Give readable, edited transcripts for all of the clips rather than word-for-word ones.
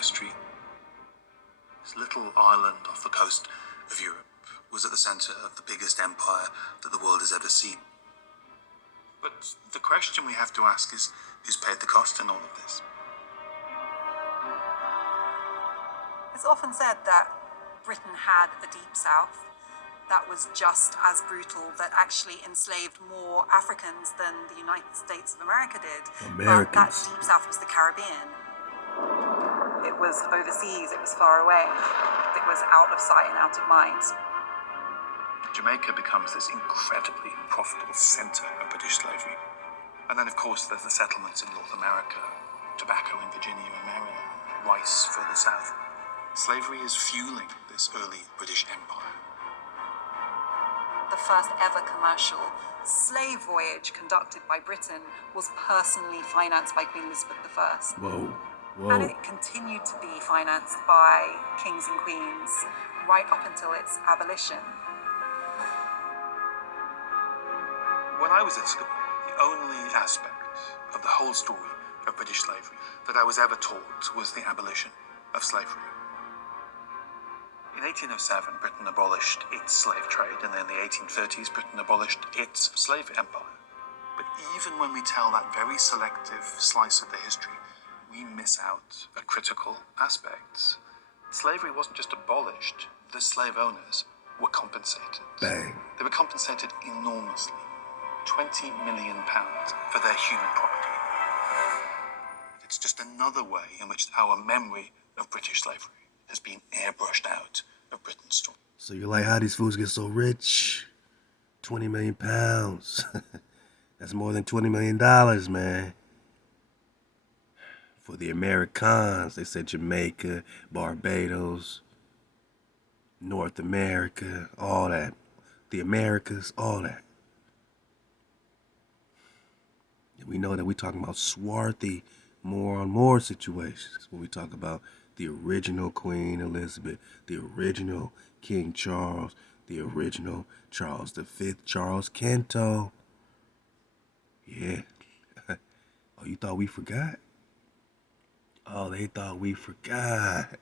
history. This little island off the coast of Europe was at the center of the biggest empire that the world has ever seen. But the question we have to ask is, who's paid the cost in all of this? It's often said that Britain had a deep south that was just as brutal, that actually enslaved more Africans than the United States of America did. But that deep south was the Caribbean. It was overseas, it was far away, it was out of sight and out of mind. Jamaica becomes this incredibly profitable center of British slavery. And then, of course, there's the settlements in North America, tobacco in Virginia and Maryland, rice further south. Slavery is fueling this early British empire. The first ever commercial slave voyage conducted by Britain was personally financed by Queen Elizabeth I. Whoa. And it continued to be financed by kings and queens right up until its abolition. When I was at school, the only aspect of the whole story of British slavery that I was ever taught was the abolition of slavery. In 1807, Britain abolished its slave trade, and then in the 1830s, Britain abolished its slave empire. But even when we tell that very selective slice of the history, we miss out a critical aspect. Slavery wasn't just abolished, the slave owners were compensated. Bang. They were compensated enormously. £20 million for their human property. It's just another way in which our memory of British slavery has been airbrushed out of Britain's story. So you're like, how these fools get so rich? 20 million pounds. That's more than $20 million, man. For the Americans, they said Jamaica, Barbados, North America, all that. The Americas, all that. And we know that we're talking about swarthy more on more situations when we talk about the original Queen Elizabeth, the original King Charles, the original Charles V, Charles Kento. Yeah. Oh, you thought we forgot? Oh, they thought we forgot.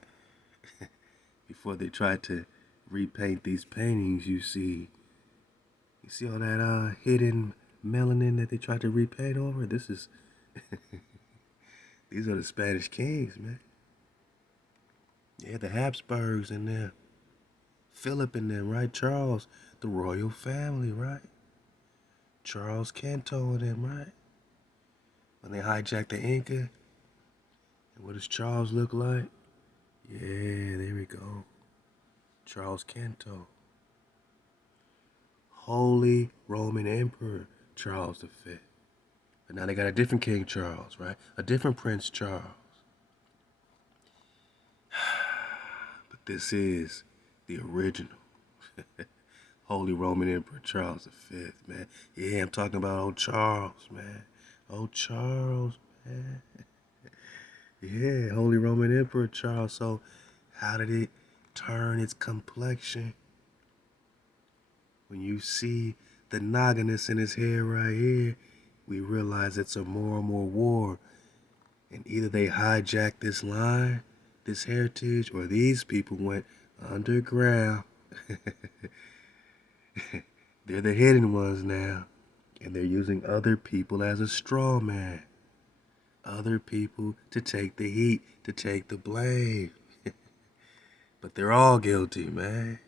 Before they tried to repaint these paintings, you see all that hidden melanin that they tried to repaint over? This is, these are the Spanish kings, man. Yeah, the Habsburgs in there. Philip in them, right? Charles, the royal family, right? Charles Kento in them, right? When they hijacked the Inca. And what does Charles look like? Yeah, there we go. Charles Kento. Holy Roman Emperor Charles V. But now they got a different King Charles, right? A different Prince Charles. But this is the original. Holy Roman Emperor Charles V, man. Yeah, I'm talking about old Charles, man. Old Charles, man. Yeah, Holy Roman Emperor Charles. So how did it turn its complexion? When you see the nogginess in his hair right here, we realize it's a more and more war. And either they hijacked this line, this heritage, or these people went underground. They're the hidden ones now. And they're using other people as a straw man. Other people to take the heat, to take the blame. But they're all guilty, man,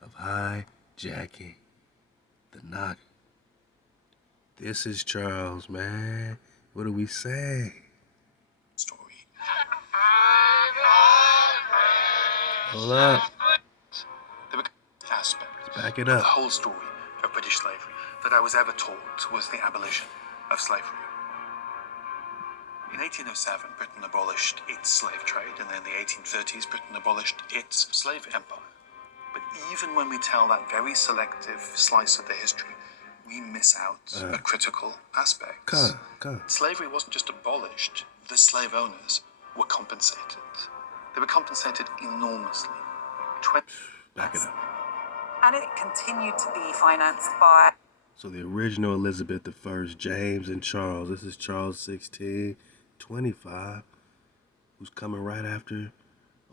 of hijacking the noggin. This is Charles, man. What do we say? Story. Hold up. The aspect Back it of up. the whole story of British slavery that I was ever taught was the abolition of slavery. In 1807, Britain abolished its slave trade, and then in the 1830s, Britain abolished its slave empire. But even when we tell that very selective slice of the history, we miss out a critical aspect. Slavery wasn't just abolished, the slave owners were compensated. They were compensated enormously. Back it up. And it continued to be financed by... So the original Elizabeth I, James and Charles. This is Charles 1625. who's coming right after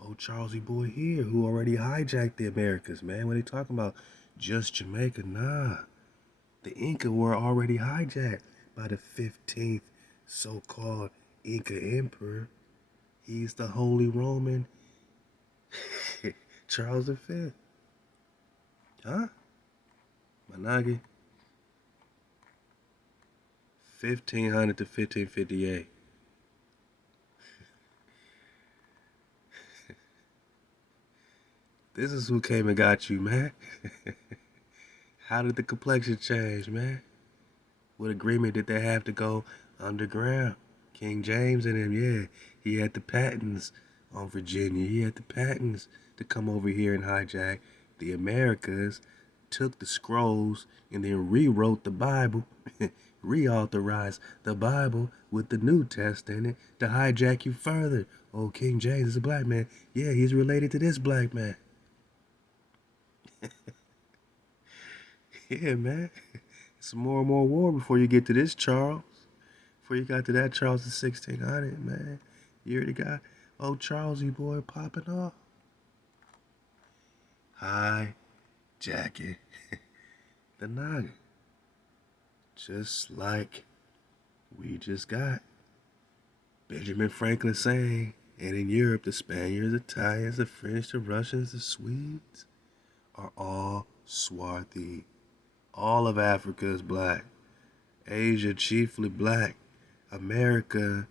old Charlesy boy here, who already hijacked the Americas, man. When they talking about just Jamaica, nah. The Inca were already hijacked by the 15th so-called Inca emperor. He's the Holy Roman Charles V. Huh? Managi? 1500 to 1558. This is who came and got you, man. How did the complexion change, man? What agreement did they have to go underground? King James and him, yeah. He had the patents on Virginia. He had the patents to come over here and hijack the Americas, took the scrolls, and then rewrote the Bible, reauthorized the Bible with the New Testament in it to hijack you further. Oh, King James is a black man. Yeah, he's related to this black man. Yeah, man. It's more and more war before you get to this Charles. Before you got to that Charles the 1600, man. You already got old Charlesy boy popping off. Hijacking the noggin. Just like we just got Benjamin Franklin saying, and in Europe, the Spaniards, the Italians, the French, the Russians, the Swedes are all swarthy. All of Africa is black. Asia, chiefly black. America,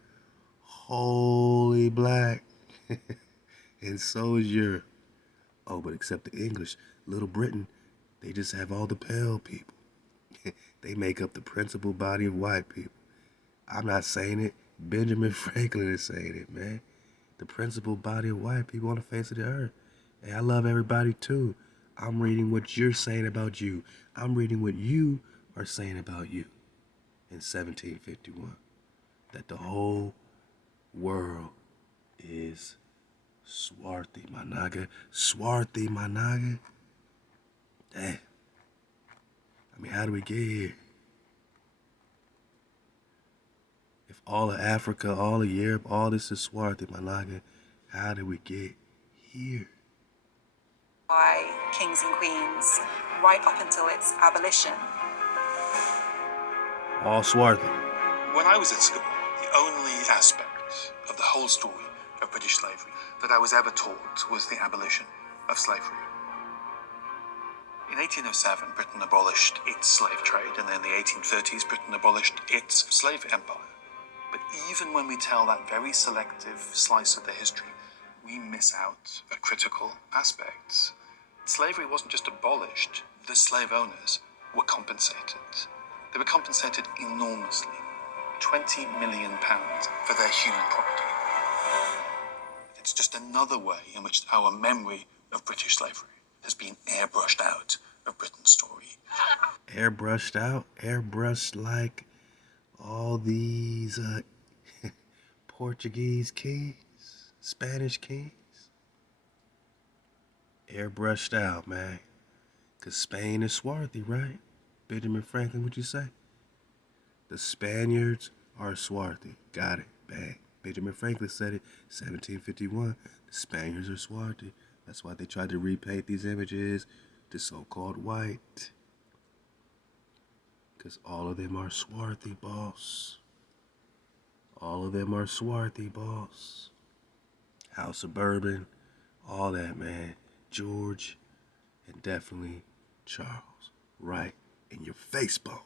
wholly black. And so is Europe. Oh, but except the English, Little Britain, they just have all the pale people. They make up the principal body of white people. I'm not saying it. Benjamin Franklin is saying it, man. The principal body of white people on the face of the earth. Hey, I love everybody too. I'm reading what you're saying about you. I'm reading what you are saying about you in 1751. That the whole world is swarthy, my naga. Swarthy, my naga. Damn. I mean, how do we get here? If all of Africa, all of Europe, all this is swarthy, my naga, how did we get here? By kings and queens right up until its abolition. All swarthy. When I was at school, the only aspect of the whole story of British slavery that I was ever taught was the abolition of slavery. In 1807, Britain abolished its slave trade, and in the 1830s, Britain abolished its slave empire. But even when we tell that very selective slice of the history, we miss out a critical aspect. Slavery wasn't just abolished, the slave owners were compensated. They were compensated enormously, £20 million for their human property. It's just another way in which our memory of British slavery has been airbrushed out of Britain's story. Airbrushed out, airbrushed like all these Portuguese kings, Spanish kings. Airbrushed out, man. Because Spain is swarthy, right? Benjamin Franklin, what you say? The Spaniards are swarthy. Got it. Bang. Benjamin Franklin said it, 1751. The Spaniards are swarthy. That's why they tried to repaint these images to so-called white. Because all of them are swarthy, boss. All of them are swarthy, boss. House of Bourbon, all that, man. George, and definitely Charles. Right in your face, boss.